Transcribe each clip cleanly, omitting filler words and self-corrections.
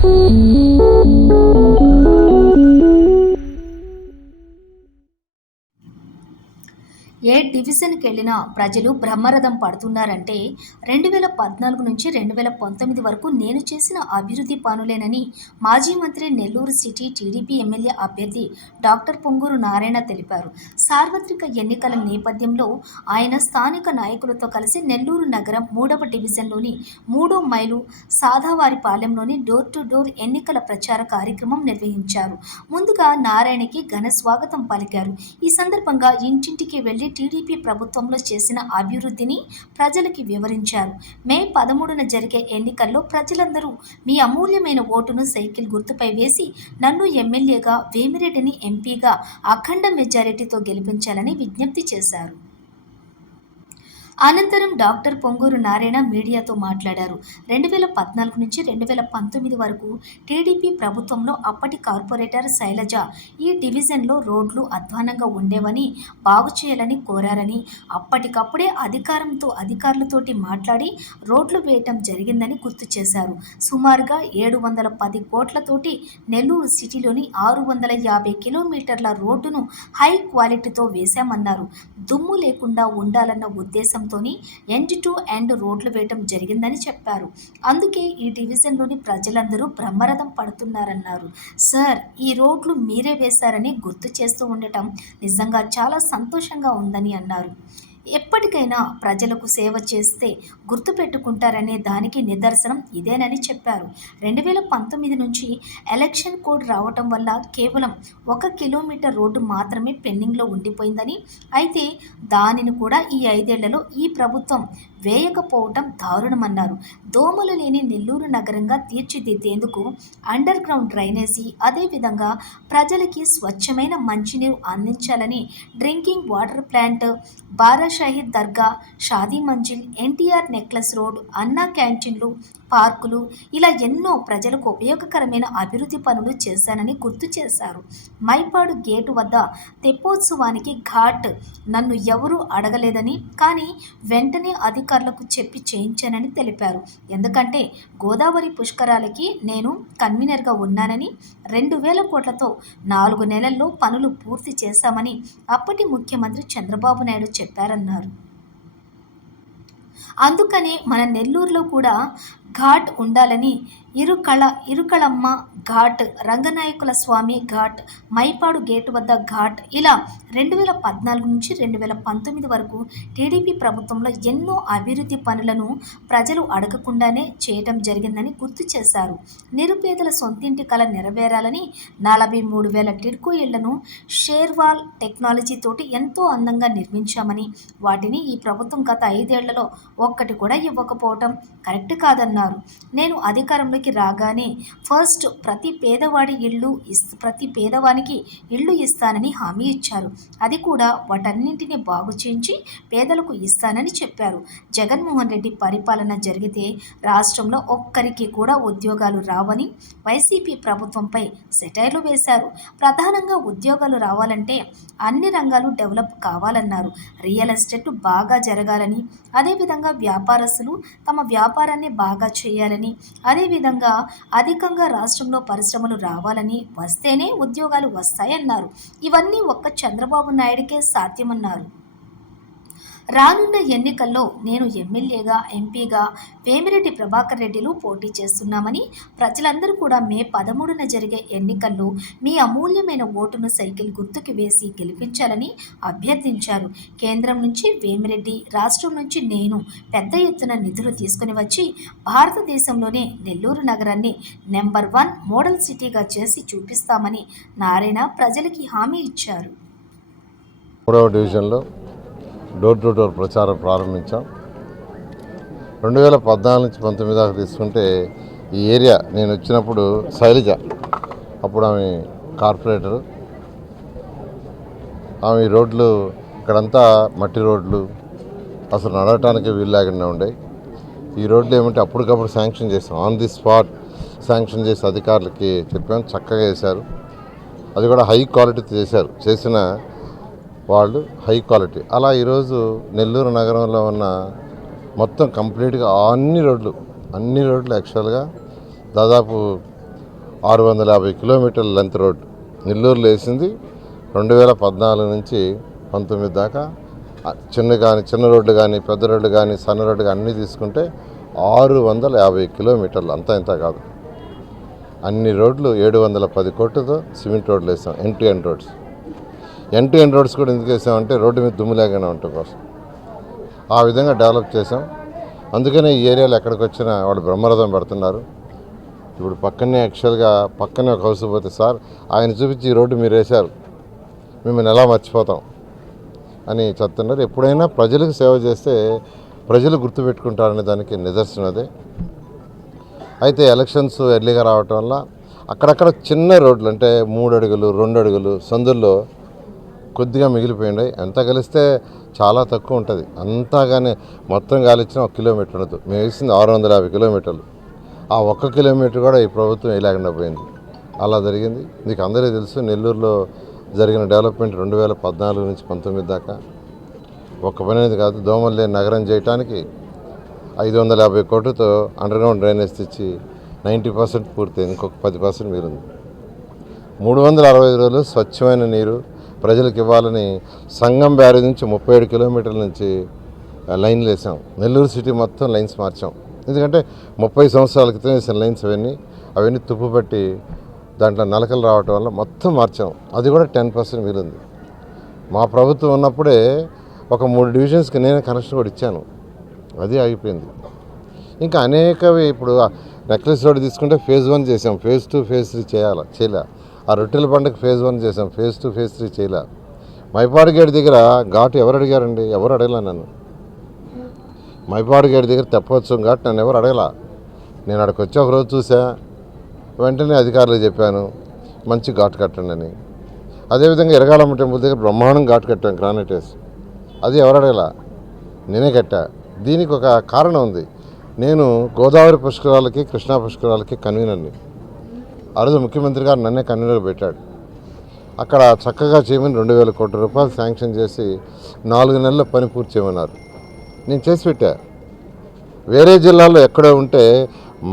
ఏ డివిజన్కి వెళ్ళినా ప్రజలు బ్రహ్మరథం పడుతున్నారంటే 2014 నుంచి 2019 వరకు నేను చేసిన అభివృద్ధి పనులేనని మాజీ మంత్రి నెల్లూరు సిటీ టీడీపీ ఎమ్మెల్యే అభ్యర్థి డాక్టర్ పొంగూరు నారాయణ తెలిపారు. సార్వత్రిక ఎన్నికల నేపథ్యంలో ఆయన స్థానిక నాయకులతో కలిసి నెల్లూరు నగరం 3వ డివిజన్లోని 3వ మైలు సాదావారిపాలెంలోని డోర్ టు డోర్ ఎన్నికల ప్రచార కార్యక్రమం నిర్వహించారు. ముందుగా నారాయణకి ఘన స్వాగతం పలికారు. ఈ సందర్భంగా ఇంటింటికి వెళ్లి టీడీపీ ప్రభుత్వంలో చేసిన అభివృద్ధిని ప్రజలకి వివరించారు. మే 13న జరిగే ఎన్నికల్లో ప్రజలందరూ మీ అమూల్యమైన ఓటును సైకిల్ గుర్తుపై వేసి నన్ను ఎమ్మెల్యేగా, వేమిరెడ్డిని ఎంపీగా అఖండ మెజారిటీతో గెలిపించాలని విజ్ఞప్తి చేశారు. అనంతరం డాక్టర్ పొంగూరు నారాయణ మీడియాతో మాట్లాడారు. 2014 నుంచి 2019 వరకు టీడీపీ ప్రభుత్వంలో అప్పటి కార్పొరేటర్ శైలజ ఈ డివిజన్లో రోడ్లు అధ్వానంగా ఉండేవని, బాగు చేయాలని కోరారని, అప్పటికప్పుడే అధికారులతోటి మాట్లాడి రోడ్లు వేయటం జరిగిందని గుర్తు చేశారు. సుమారుగా 710 కోట్లతోటి నెల్లూరు సిటీలోని 650 కిలోమీటర్ల రోడ్డును హై క్వాలిటీతో వేశామన్నారు. దుమ్ము లేకుండా ఉండాలన్న ఉద్దేశం ఎండ్ టు ఎండ్ రోడ్లు వేయటం జరిగిందని చెప్పారు. అందుకే ఈ డివిజన్లోని ప్రజలందరూ బ్రహ్మరథం పడుతున్నారన్నారు. సార్, ఈ రోడ్లు మీరే వేశారని గుర్తు చేస్తూ ఉండటం నిజంగా చాలా సంతోషంగా ఉందని అన్నారు. ఎప్పటికైనా ప్రజలకు సేవ చేస్తే గుర్తుపెట్టుకుంటారనే దానికి నిదర్శనం ఇదేనని చెప్పారు. 2019 నుంచి ఎలక్షన్ కోడ్ రావటం వల్ల కేవలం 1 కిలోమీటర్ రోడ్డు మాత్రమే పెండింగ్లో ఉండిపోయిందని, అయితే దానిని కూడా ఈ 5 ఏళ్లలో ఈ ప్రభుత్వం వేయకపోవటం దారుణమన్నారు. దోమలు లేని నెల్లూరు నగరంగా తీర్చిదిద్దేందుకు అండర్ గ్రౌండ్ డ్రైనేజీ, అదేవిధంగా ప్రజలకి స్వచ్ఛమైన మంచినీరు అందించాలని డ్రింకింగ్ వాటర్ ప్లాంట్, బారాషాహిద్ దర్గా, షాదీ మంజిల్, ఎన్టీఆర్ నెక్లెస్ రోడ్, అన్నా క్యాంటీన్లు, పార్కులు, ఇలా ఎన్నో ప్రజలకు ఉపయోగకరమైన అభివృద్ధి పనులు చేశానని గుర్తు చేశారు. మైపాడు గేటు వద్ద తెప్పోత్సవానికి ఘాట్ నన్ను ఎవరూ అడగలేదని, కానీ వెంటనే అధికారులకు చెప్పి చేయించానని తెలిపారు. ఎందుకంటే గోదావరి పుష్కరాలకి నేను కన్వీనర్గా ఉన్నానని, 2000 కోట్లతో 4 నెలల్లో పనులు పూర్తి చేశామని అప్పటి ముఖ్యమంత్రి చంద్రబాబు నాయుడు చెప్పారన్నారు. అందుకనే మన నెల్లూరులో కూడా ఘాట్ ఉండాలని ఇరుకళమ్మ ఘాట్, రంగనాయకుల స్వామి ఘాట్, మైపాడు గేటు వద్ద ఘాట్, ఇలా 2014 నుంచి 2019 వరకు టీడీపీ ప్రభుత్వంలో ఎన్నో అభివృద్ధి పనులను ప్రజలు అడగకుండానే చేయటం జరిగిందని గుర్తు చేశారు. నిరుపేదల సొంతింటి కల నెరవేరాలని 43,000 టిడ్కో ఇళ్లను షేర్వాల్ టెక్నాలజీతోటి ఎంతో అందంగా నిర్మించామని, వాటిని ఈ ప్రభుత్వం గత 5 ఏళ్లలో ఒక్కటి కూడా ఇవ్వకపోవటం కరెక్ట్ కాదన్నారు. నేను అధికారంలోకి రాగానే ఫస్ట్ ప్రతి పేదవానికి ఇల్లు ఇస్తానని హామీ ఇచ్చారు. అది కూడా వాటన్నింటినీ బాగు చేయించి పేదలకు ఇస్తానని చెప్పారు. జగన్మోహన్ రెడ్డి పరిపాలన జరిగితే రాష్ట్రంలో ఒక్కరికి కూడా ఉద్యోగాలు రావని వైసీపీ ప్రభుత్వంపై సెటైర్లు వేశారు. ప్రధానంగా ఉద్యోగాలు రావాలంటే అన్ని రంగాలు డెవలప్ కావాలన్నారు. రియల్ ఎస్టేట్ బాగా జరగాలని, అదేవిధంగా వ్యాపారస్తులు తమ వ్యాపారాన్ని బాగా చేయాలని, అదేవిధంగా అధికంగా రాష్ట్రంలో పరిశ్రమలు రావాలని, వస్తేనే ఉద్యోగాలు వస్తాయన్నారు. ఇవన్నీ ఒక్క చంద్రబాబు నాయుడికే సాధ్యమన్నారు. రానున్న ఎన్నికల్లో నేను ఎమ్మెల్యేగా, ఎంపీగా వేమిరెడ్డి ప్రభాకర్ రెడ్డిలు పోటీ చేస్తున్నామని, ప్రజలందరూ కూడా మే 13న జరిగే ఎన్నికల్లో మీ అమూల్యమైన ఓటును సైకిల్ గుర్తుకు వేసి గెలిపించాలని అభ్యర్థించారు. కేంద్రం నుంచి వేమిరెడ్డి, రాష్ట్రం నుంచి నేను పెద్ద ఎత్తున నిధులు తీసుకుని వచ్చి భారతదేశంలోనే నెల్లూరు నగరాన్ని నెంబర్ 1 మోడల్ సిటీగా చేసి చూపిస్తామని నారాయణ ప్రజలకి హామీ ఇచ్చారు. 3వ డివిజన్లో డోర్ టు డోర్ ప్రచారం ప్రారంభించాం. 2014 నుంచి 19 దాకా తీసుకుంటే ఈ ఏరియా నేను వచ్చినప్పుడు శైలజ, అప్పుడు ఆమె కార్పొరేటరు, ఆమె రోడ్లు ఇక్కడంతా మట్టి రోడ్లు, అసలు నడవటానికి వీలు లేకుండా ఉండే. ఈ రోడ్లు ఏమంటే అప్పటికప్పుడు శాంక్షన్ చేసాం, ఆన్ ది స్పాట్ శాంక్షన్ చేసి అధికారులకి చెప్పాము, చక్కగా వేశారు. అది కూడా హై క్వాలిటీతో చేశారు, చేసిన వాళ్ళు హై క్వాలిటీ. అలా ఈరోజు నెల్లూరు నగరంలో ఉన్న మొత్తం కంప్లీట్గా అన్ని రోడ్లు యాక్చువల్గా దాదాపు 650 కిలోమీటర్ల లెంత్ రోడ్ నెల్లూరులో వేసింది 2014 నుంచి 19 దాకా. చిన్న రోడ్లు కానీ పెద్ద రోడ్లు కానీ సన్న రోడ్లు కానీ అన్నీ తీసుకుంటే 650 కిలోమీటర్లు, అంతా ఇంత కాదు. అన్ని రోడ్లు 710 కోట్లతో సిమెంట్ రోడ్లు వేసాం. End roads. ఎండ్ రోడ్స్ కూడా ఎందుకు వేసామంటే రోడ్డు మీద దుమ్ము లేకుండా ఉండటం కోసం. ఆ విధంగా డెవలప్ చేసాం. అందుకనే ఈ ఏరియాలో ఎక్కడికి వచ్చినా వాళ్ళు బ్రహ్మరథం పెడుతున్నారు. ఇప్పుడు పక్కనే ఒక హౌస్ పోతే, సార్ ఆయన చూపించి ఈ రోడ్డు మీరు వేశారు, మిమ్మల్ని ఎలా మర్చిపోతాం అని చెప్తున్నారు. ఎప్పుడైనా ప్రజలకు సేవ చేస్తే ప్రజలు గుర్తుపెట్టుకుంటారనే దానికి నిదర్శనం అదే. అయితే ఎలక్షన్స్ ఎర్లీగా రావటం వల్ల అక్కడక్కడ చిన్న రోడ్లు అంటే 3 అడుగులు 2 అడుగులు సందుల్లో కొద్దిగా మిగిలిపోయినాయి. ఎంత కలిస్తే చాలా తక్కువ ఉంటుంది. అంతాగానే మొత్తం గాలిచ్చిన 1 కిలోమీటర్ ఉండదు. మేము వేసింది 650 కిలోమీటర్లు. ఆ 1 కిలోమీటర్ కూడా ఈ ప్రభుత్వం వేయలేకుండా పోయింది. అలా జరిగింది. మీకు అందరికీ తెలుసు, నెల్లూరులో జరిగిన డెవలప్మెంట్ 2014 నుంచి 19 దాకా ఒక్క పని అనేది కాదు. దోమలు లేని నగరం చేయడానికి 550 కోట్లతో అండర్గ్రౌండ్ డ్రైనేజ్ తెచ్చి 90% పూర్తయింది. ఇంకొక 10% మిగిలింది. 365 రోజులు స్వచ్ఛమైన నీరు ప్రజలకు ఇవ్వాలని సంగం బ్యారేజ్ నుంచి 37 కిలోమీటర్ల నుంచి లైన్లు వేసాం. నెల్లూరు సిటీ మొత్తం లైన్స్ మార్చాం. ఎందుకంటే 30 సంవత్సరాల క్రితం వేసిన లైన్స్ అవన్నీ తుప్పు పట్టి దాంట్లో నలకలు రావటం వల్ల మొత్తం మార్చాం. అది కూడా 10% మిగిలింది. మా ప్రభుత్వం ఉన్నప్పుడే ఒక 3 డివిజన్స్కి నేనే కనెక్షన్ కూడా ఇచ్చాను. అది ఆగిపోయింది. ఇంకా అనేకవి ఇప్పుడు నెక్లెస్ రోడ్ తీసుకుంటే ఫేజ్ 1 చేసాం. ఫేజ్ 2 ఫేజ్ 3 చేయలే. ఆ రొట్టెల పండుగ ఫేజ్ 1 చేసాం. ఫేజ్ 2 ఫేజ్ 3 చేయలే. మైపాడు గేట్ దగ్గర ఘాటు ఎవరు అడిగారండి? ఎవరు అడగలే నన్ను. మైపాడు గేట్ దగ్గర తెప్పవచ్చం ఘాటు నన్ను ఎవరు అడగల. నేను అక్కడికి వచ్చి ఒకరోజు చూసా, వెంటనే అధికారులకు చెప్పాను మంచి ఘాటు కట్టండి అని. అదేవిధంగా ఎరగాలమ్మ టెంపుల్ దగ్గర బ్రహ్మాండం ఘాటు కట్టాను, గ్రానైట్ వేసి. అది ఎవరు అడగల, నేనే కట్టా. దీనికి ఒక కారణం ఉంది. నేను గోదావరి పుష్కరాలకి కృష్ణా పుష్కరాలకి కన్వీనర్ని. ఆ రోజు ముఖ్యమంత్రి గారు నన్నే కన్వీనర్ పెట్టాడు. అక్కడ చక్కగా చేయమని 2000 కోట్ల రూపాయలు శాంక్షన్ చేసి 4 నెలల పని పూర్తి చేయమన్నారు. నేను చేసి పెట్టా. వేరే జిల్లాల్లో ఎక్కడో ఉంటే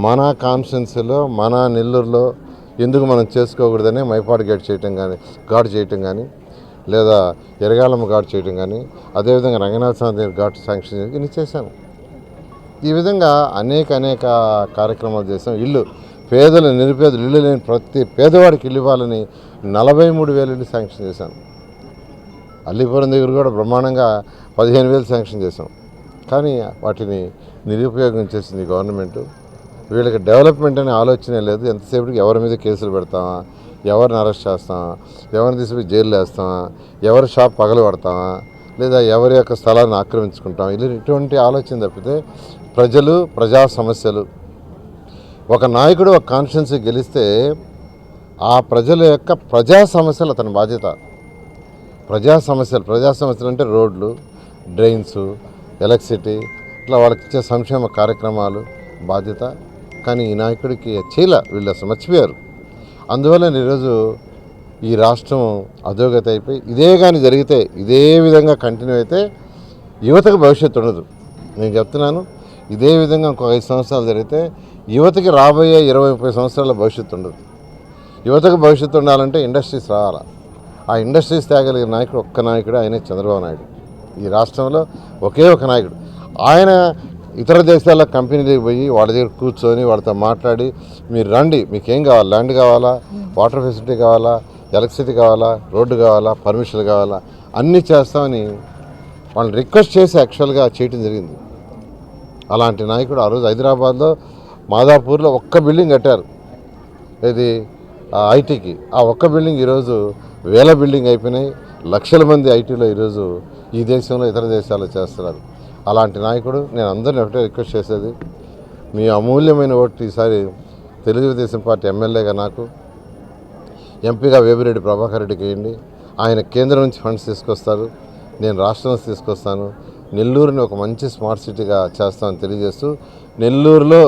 మన కాన్స్టిట్యున్సీలో మన నెల్లూరులో ఎందుకు మనం చేసుకోకూడదని మైపాడు ఘాటు చేయటం కానీ లేదా ఎరగాలమ్మ ఘాటు చేయటం కానీ అదేవిధంగా రంగనాథ స్వామి ఘాటు శాంక్షన్ చేయడం ఇన్ని చేశాను. ఈ విధంగా అనేక కార్యక్రమాలు చేసాం. నిరుపేదలు ఇల్లు లేని ప్రతి పేదవాడికి ఇల్లు ఇవ్వాలని 43,000 ఇల్లు శాంక్షన్ చేశాను. అల్లిపురం దగ్గర కూడా బ్రహ్మాండంగా 15,000 శాంక్షన్ చేశాం. కానీ వాటిని నిరుపయోగం చేసింది గవర్నమెంట్. వీళ్ళకి డెవలప్మెంట్ అనే ఆలోచనే లేదు. ఎంతసేపటికి ఎవరి మీద కేసులు పెడతామా, ఎవరిని అరెస్ట్ చేస్తామా, ఎవరిని తీసుకుపోయి జైలు వేస్తామా, ఎవరి షాప్ పగలబడతామా, లేదా ఎవరి యొక్క స్థలాన్ని ఆక్రమించుకుంటాం, ఇటువంటి ఆలోచన తప్పితే ప్రజా సమస్యలు, ఒక నాయకుడు ఒక కాన్స్టిట్యున్సీ గెలిస్తే ఆ ప్రజల యొక్క ప్రజా సమస్యలు అతని బాధ్యత. ప్రజా సమస్యలు అంటే రోడ్లు, డ్రైన్స్, ఎలక్ట్రిసిటీ, ఇట్లా వాళ్ళకి ఇచ్చే సంక్షేమ కార్యక్రమాలు బాధ్యత. కానీ ఈ నాయకుడికి వీళ్ళు అసలు మర్చిపోయారు. అందువల్ల ఈరోజు ఈ రాష్ట్రం అధోగతి అయిపోయి ఇదే కానీ జరిగితే, ఇదే విధంగా కంటిన్యూ అయితే యువతకు భవిష్యత్తు ఉండదు. నేను చెప్తున్నాను, ఇదే విధంగా ఇంకో 5 సంవత్సరాలు జరిగితే యువతకి రాబోయే 20-30 సంవత్సరాల భవిష్యత్తు ఉండదు. యువతకు భవిష్యత్తు ఉండాలంటే ఇండస్ట్రీస్ రావాలి. ఆ ఇండస్ట్రీస్ తేగలిగిన నాయకుడు ఒక్క నాయకుడు, ఆయనే చంద్రబాబు నాయుడు. ఈ రాష్ట్రంలో ఒకే ఒక నాయకుడు. ఆయన ఇతర దేశాల కంపెనీలకు పోయి వాళ్ళ దగ్గర కూర్చొని వాళ్ళతో మాట్లాడి, మీరు రండి, మీకేం కావాలి, ల్యాండ్ కావాలా, వాటర్ ఫెసిలిటీ కావాలా, ఎలక్ట్రిసిటీ కావాలా, రోడ్డు కావాలా, పర్మిషన్లు కావాలా, అన్నీ చేస్తామని వాళ్ళని రిక్వెస్ట్ చేసి యాక్చువల్గా చేయటం జరిగింది. అలాంటి నాయకుడు ఆ రోజు హైదరాబాద్లో మాదాపూర్లో ఒక్క బిల్డింగ్ కట్టారు, ఇది ఐటీకి. ఆ ఒక్క బిల్డింగ్ ఈరోజు 1000 బిల్డింగ్ అయిపోయినాయి. లక్షల మంది ఐటీలో ఈరోజు ఈ దేశంలో ఇతర దేశాల్లో చేస్తున్నారు. అలాంటి నాయకుడు. నేను అందరిని ఒకటే రిక్వెస్ట్ చేసేది, మీ అమూల్యమైన ఓటు ఈసారి తెలుగుదేశం పార్టీ ఎమ్మెల్యేగా నాకు, ఎంపీగా వేమిరెడ్డి ప్రభాకర్ రెడ్డికి వేయండి. ఆయన కేంద్రం నుంచి ఫండ్స్ తీసుకొస్తారు, నేను రాష్ట్రం నుంచి తీసుకొస్తాను. నెల్లూరుని ఒక మంచి స్మార్ట్ సిటీగా చేస్తామని తెలియజేస్తూ, నెల్లూరులో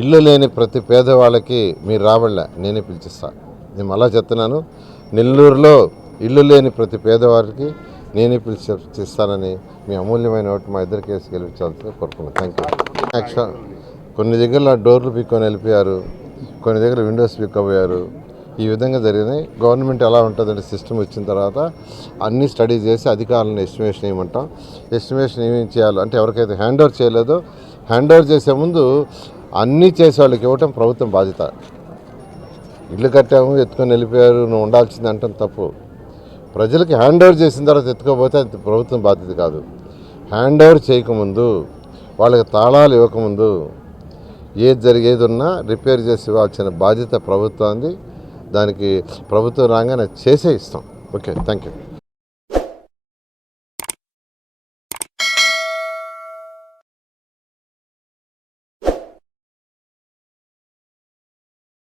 ఇల్లు లేని ప్రతి పేదవాళ్ళకి మీరు రాబడలే, నేనే పిలిచిస్తాను. నేను మళ్ళా చెప్తున్నాను, నెల్లూరులో ఇల్లు లేని ప్రతి పేదవారికి నేనే పిలిచిస్తానని మీ అమూల్యమైన ఓటు మా ఇద్దరు కేసు గెలిపించాలని కోరుకున్నాను. Thank you. కొన్ని దగ్గరలో డోర్లు పీక్కొని వెళ్ళిపోయారు. కొన్ని దగ్గర విండోస్ పిక్కపోయారు. ఈ విధంగా జరిగినాయి. గవర్నమెంట్ ఎలా ఉంటుందంటే సిస్టమ్ వచ్చిన తర్వాత అన్నీ స్టడీ చేసి అధికారులను ఎస్టిమేషన్ ఇవ్వమంటాం. ఎస్టిమేషన్ ఏమేమి చేయాలో అంటే ఎవరికైతే హ్యాండ్ ఓవర్ చేయలేదో హ్యాండ్ ఓవర్ చేసే ముందు అన్నీ చేసే వాళ్ళకి ఇవ్వటం ప్రభుత్వం బాధ్యత. ఇల్లు కట్టాము ఎత్తుకొని వెళ్ళిపోయారు నువ్వు ఉండాల్సింది అంటాం తప్పు. ప్రజలకి హ్యాండ్ ఓవర్ చేసిన తర్వాత ఎత్తుకోపోతే అది ప్రభుత్వం బాధ్యత కాదు. హ్యాండ్ ఓవర్ చేయకముందు వాళ్ళకి తాళాలు ఇవ్వకముందు ఏది ఉన్నా రిపేర్ చేసి ఇవ్వాల్సిన బాధ్యత ప్రభుత్వాన్ని. దానికి ప్రభుత్వం రాగానే చేసే ఇస్తాం. Okay, thank you.